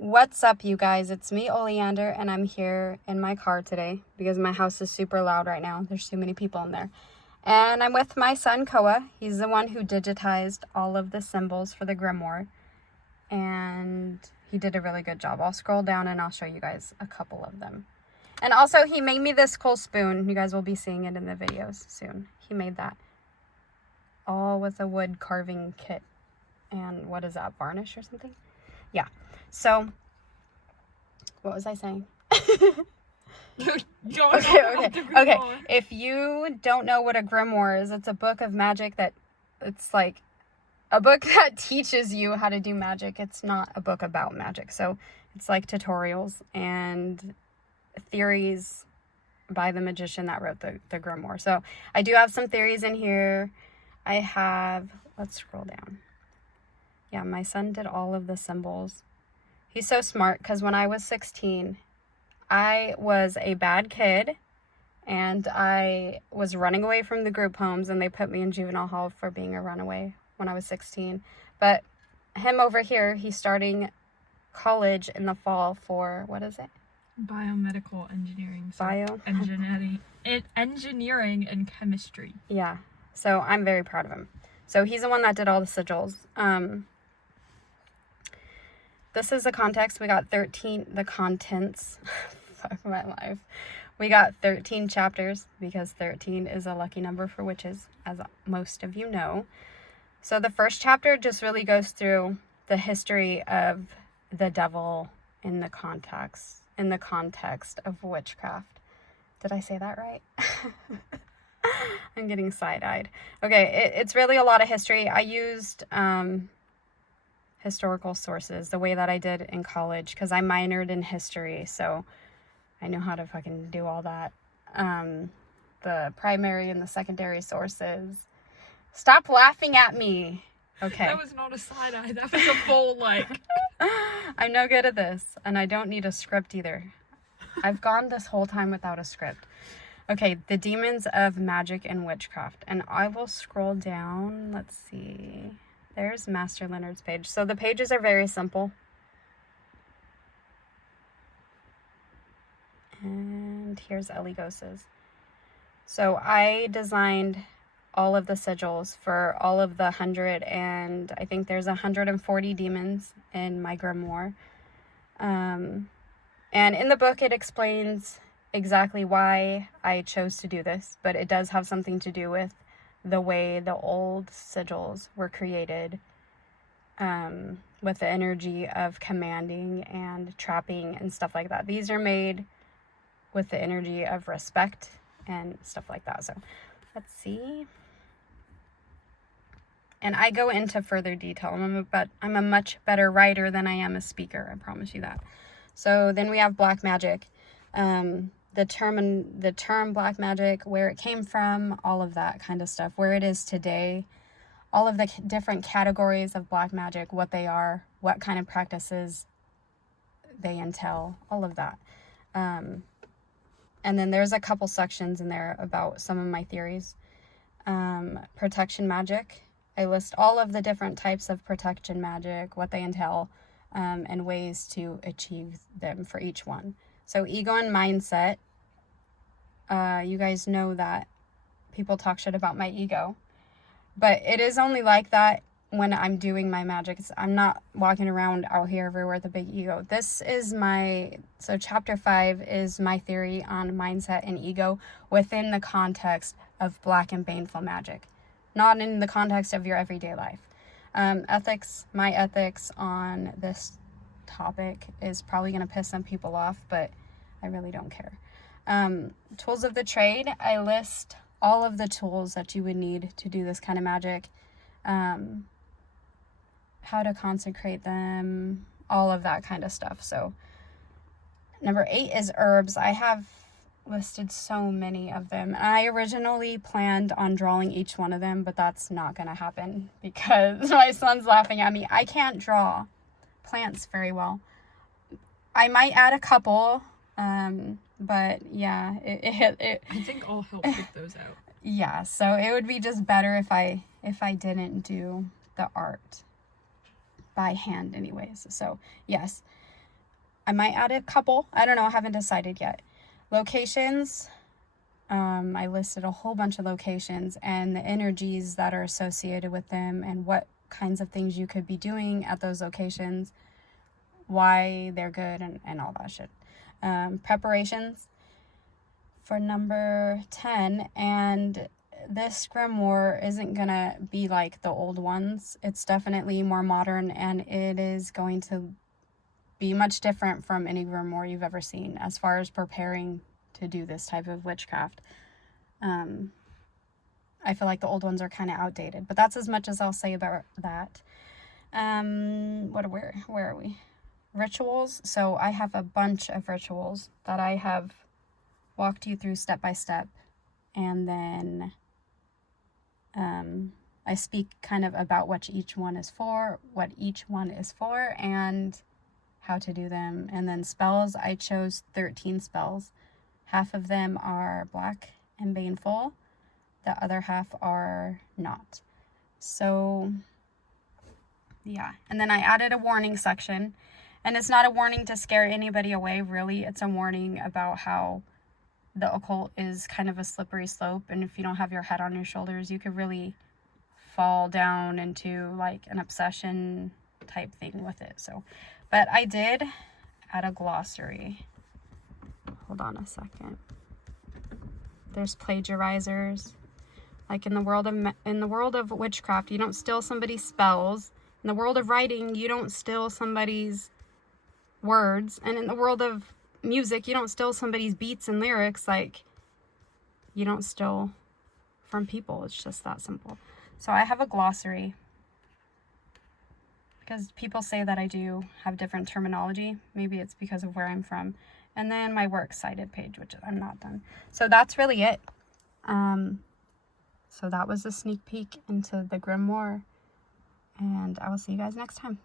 What's up, you guys? It's me, Oleander, and I'm here in my car today because my house is super loud right now. There's too many people in there. And I'm with my son, Koa. He's the one who digitized all of the symbols for the Grimoire. And he did a really good job. I'll scroll down and I'll show you guys a couple of them. And also, he made me this cool spoon. You guys will be seeing it in the videos soon. He made that. All with a wood carving kit. And what is that, varnish or something? Yeah. So, what was I saying? Okay. If you don't know what a grimoire is, it's a book of magic it's like a book that teaches you how to do magic. It's not a book about magic. So, it's like tutorials and theories by the magician that wrote the grimoire. So, I do have some theories in here. Let's scroll down. Yeah, my son did all of the symbols. He's so smart because when I was 16, I was a bad kid and I was running away from the group homes and they put me in juvenile hall for being a runaway when I was 16. But him over here, he's starting college in the fall for, what is it? Biomedical engineering. So engineering and chemistry. Yeah, so I'm very proud of him. So he's the one that did all the sigils. This is the context. We got the contents. Fuck my life. We got 13 chapters because 13 is a lucky number for witches, as most of you know. So the first chapter just really goes through the history of the devil in the context of witchcraft. Did I say that right? I'm getting side-eyed. Okay, it's really a lot of history. I used historical sources the way that I did in college because I minored in history, so I know how to fucking do all that. The primary and the secondary sources. Stop laughing at me. Okay. That was not a side eye. That was a full I'm no good at this, and I don't need a script either. I've gone this whole time without a script. Okay, the demons of magic and witchcraft. And I will scroll down. Let's see. There's Master Leonard's page. So the pages are very simple. And here's Eligos's. So I designed all of the sigils for all of the 100 and I think there's 140 demons in my grimoire. And in the book it explains exactly why I chose to do this, but it does have something to do with the way the old sigils were created, with the energy of commanding and trapping and stuff like that. These are made with the energy of respect and stuff like that. So let's see. And I go into further detail. I'm a much better writer than I am a speaker. I promise you that. So then we have black magic. The term black magic, where it came from, all of that kind of stuff, where it is today, all of the different categories of black magic, what they are, what kind of practices they entail, all of that. And then there's a couple sections in there about some of my theories. Protection magic. I list all of the different types of protection magic, what they entail, and ways to achieve them for each one. So ego and mindset, you guys know that people talk shit about my ego, but it is only like that when I'm doing my magic. I'm not walking around out here everywhere with a big ego. So chapter 5 is my theory on mindset and ego within the context of black and baneful magic, not in the context of your everyday life. My ethics on this topic is probably going to piss some people off, but I really don't care. Tools of the trade. I list all of the tools that you would need to do this kind of magic. How to consecrate them. All of that kind of stuff. So number 8 is herbs. I have listed so many of them. I originally planned on drawing each one of them, but that's not going to happen because my son's laughing at me. I can't draw plants very well. I might add a couple. But yeah, I think I'll help pick those out. Yeah, so it would be just better if I didn't do the art by hand anyways. So yes, I might add a couple. I don't know. I haven't decided yet. Locations. I listed a whole bunch of locations and the energies that are associated with them and what kinds of things you could be doing at those locations, why they're good, and all that shit. Preparations for number 10. And this grimoire isn't gonna be like the old ones. It's definitely more modern, and it is going to be much different from any grimoire you've ever seen as far as preparing to do this type of witchcraft. I feel like the old ones are kind of outdated, but that's as much as I'll say about that. Where are we? Rituals. So I have a bunch of rituals that I have walked you through step by step, and then I speak kind of about what each one is for, and how to do them. And then spells, I chose 13 spells. Half of them are black and baneful. The other half are not. So, yeah. And then I added a warning section. And it's not a warning to scare anybody away, really. It's a warning about how the occult is kind of a slippery slope. And if you don't have your head on your shoulders, you could really fall down into like an obsession type thing with it. So, but I did add a glossary. Hold on a second. There's plagiarizers. Like in the world of witchcraft, you don't steal somebody's spells. In the world of writing, you don't steal somebody's words. And in the world of music, you don't steal somebody's beats and lyrics. Like, you don't steal from people. It's just that simple. So I have a glossary, because people say that I do have different terminology. Maybe it's because of where I'm from. And then my works cited page, which I'm not done. So that's really it. So that was a sneak peek into the grimoire. And I will see you guys next time.